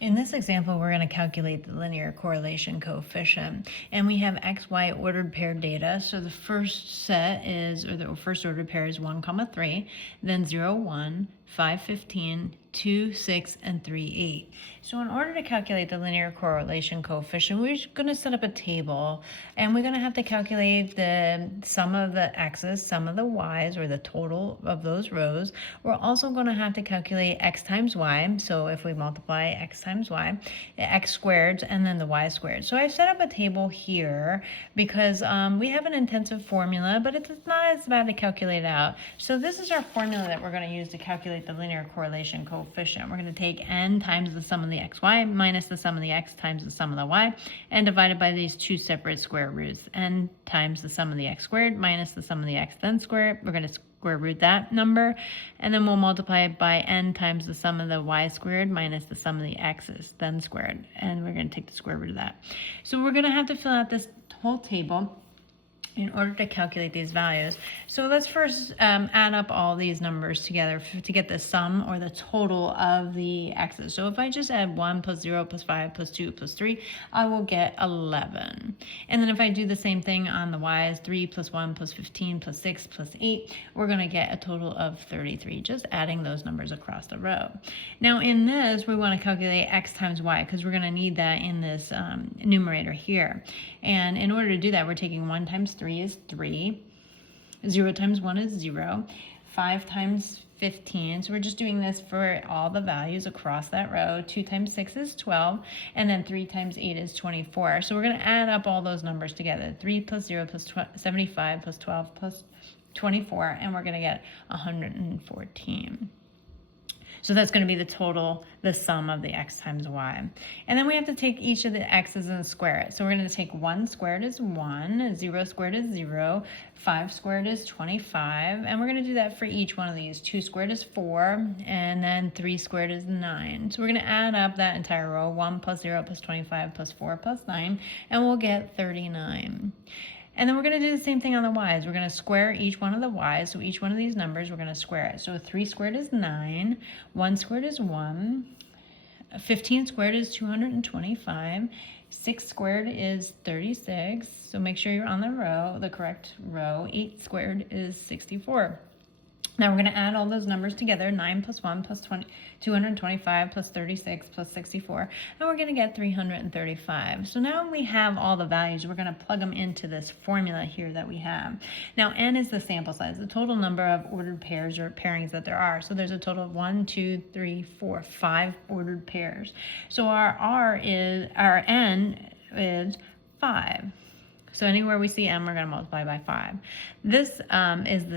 In this example, we're going to calculate the linear correlation coefficient, and we have x, y ordered pair data. So the first set is, or the first ordered pair is 1, 3, then 0, 1, 5, 15, 2, 6, and 3, 8. So in order to calculate the linear correlation coefficient, we're going to set up a table, and we're going to have to calculate the sum of the x's, sum of the y's, or the total of those rows. We're also going to have to calculate x times y. So if we multiply x times y, x squared, and then the y squared. So I've set up a table here because we have an intensive formula, but it's not as bad to calculate out. So this is our formula that we're going to use to calculate the linear correlation coefficient. We're going to take n times the sum of the xy minus the sum of the x times the sum of the y, and divide it by these two separate square roots. N times the sum of the x squared minus the sum of the x then squared. We're going to square root that number, and then we'll multiply it by n times the sum of the y squared minus the sum of the x's then squared, and we're going to take the square root of that. So we're going to have to fill out this whole table in order to calculate these values. So let's first add up all these numbers together to get the sum or the total of the x's. So if I just add 1 plus 0 plus 5 plus 2 plus 3, I will get 11. And then if I do the same thing on the y's, 3 plus 1 plus 15 plus 6 plus 8, we're going to get a total of 33, just adding those numbers across the row. Now in this, we want to calculate x times y because we're going to need that in this numerator here. And in order to do that, we're taking 1 times 3 is 3, 0 times 1 is 0, 5 times 15, so we're just doing this for all the values across that row. 2 times 6 is 12, and then 3 times 8 is 24. So we're going to add up all those numbers together. 3 plus 0 plus 75 plus 12 plus 24, and we're going to get 114. So that's going to be the total, the sum of the x times y. And then we have to take each of the x's and square it. So we're going to take 1 squared is 1, 0 squared is 0, 5 squared is 25, and we're going to do that for each one of these. 2 squared is 4, and then 3 squared is 9. So we're going to add up that entire row, 1 plus 0 plus 25 plus 4 plus 9, and we'll get 39. And then we're going to do the same thing on the y's. We're going to square each one of the y's. So each one of these numbers, we're going to square it. So 3 squared is 9, 1 squared is 1, 15 squared is 225, 6 squared is 36. So make sure you're on the row, the correct row. 8 squared is 64. Now we're going to add all those numbers together, 9 plus 1 plus 225 plus 36 plus 64, and we're going to get 335. So now we have all the values. We're going to plug them into this formula here that we have. Now n is the sample size, the total number of ordered pairs or pairings that there are. So there's a total of 1, 2, 3, 4, 5 ordered pairs. So our n is 5. So anywhere we see m, we're going to multiply by 5. This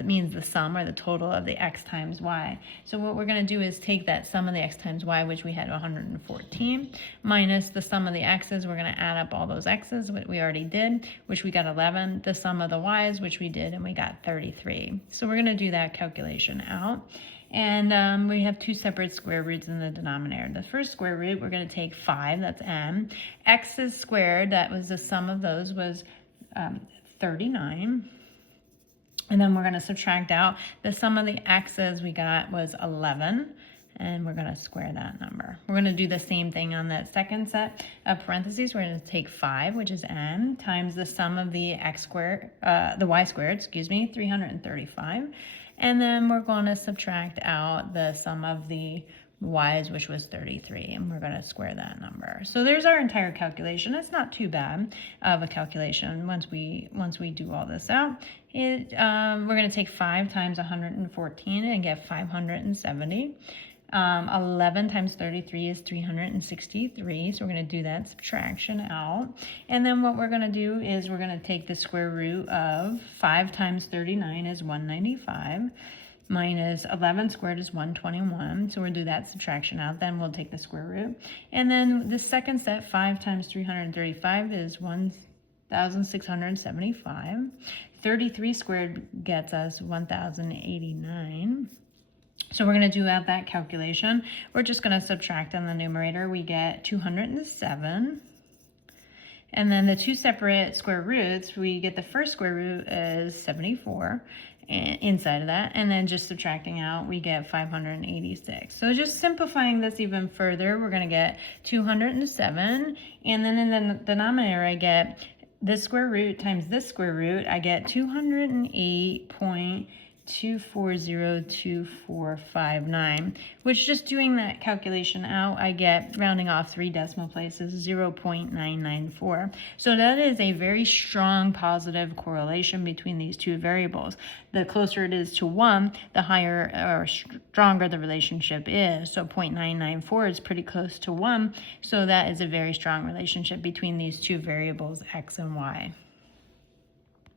means the sum or the total of the x times y. So what we're going to do is take that sum of the x times y, which we had 114, minus the sum of the x's. We're going to add up all those x's, what we already did, which we got 11, the sum of the y's, which we did, and we got 33. So we're going to do that calculation out. And we have two separate square roots in the denominator. The first square root, we're going to take 5, that's m. X's squared, that was the sum of those, was 39. And then we're going to subtract out the sum of the x's we got was 11, and we're going to square that number. We're going to do the same thing on that second set of parentheses. We're going to take 5, which is m, times the sum of the the y squared, 335. And then we're going to subtract out the sum of the y's, which was 33, and we're going to square that number. So there's our entire calculation. It's not too bad of a calculation once we do all this out. We're going to take 5 times 114 and get 570. 11 times 33 is 363, so we're going to do that subtraction out. And then what we're going to do is we're going to take the square root of 5 times 39 is 195, minus 11 squared is 121, so we'll do that subtraction out. Then we'll take the square root. And then the second set, 5 times 335 is 1,675. 33 squared gets us 1,089. So we're going to do out that calculation. We're just going to subtract on the numerator. We get 207. And then the two separate square roots, we get the first square root is 74. inside of that, and then just subtracting out, we get 586. So just simplifying this even further, we're going to get 207, and then in the denominator I get this square root times this square root. I get 208.240259, which, just doing that calculation out, I get, rounding off 3 decimal places, 0.994. So that is a very strong positive correlation between these two variables. The closer it is to 1, the higher or stronger the relationship is. So 0.994 is pretty close to 1. So that is a very strong relationship between these two variables, x and y.